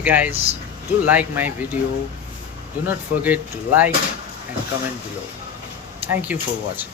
Hey guys, do like my video. Do not forget to like and comment below. Thank you for watching.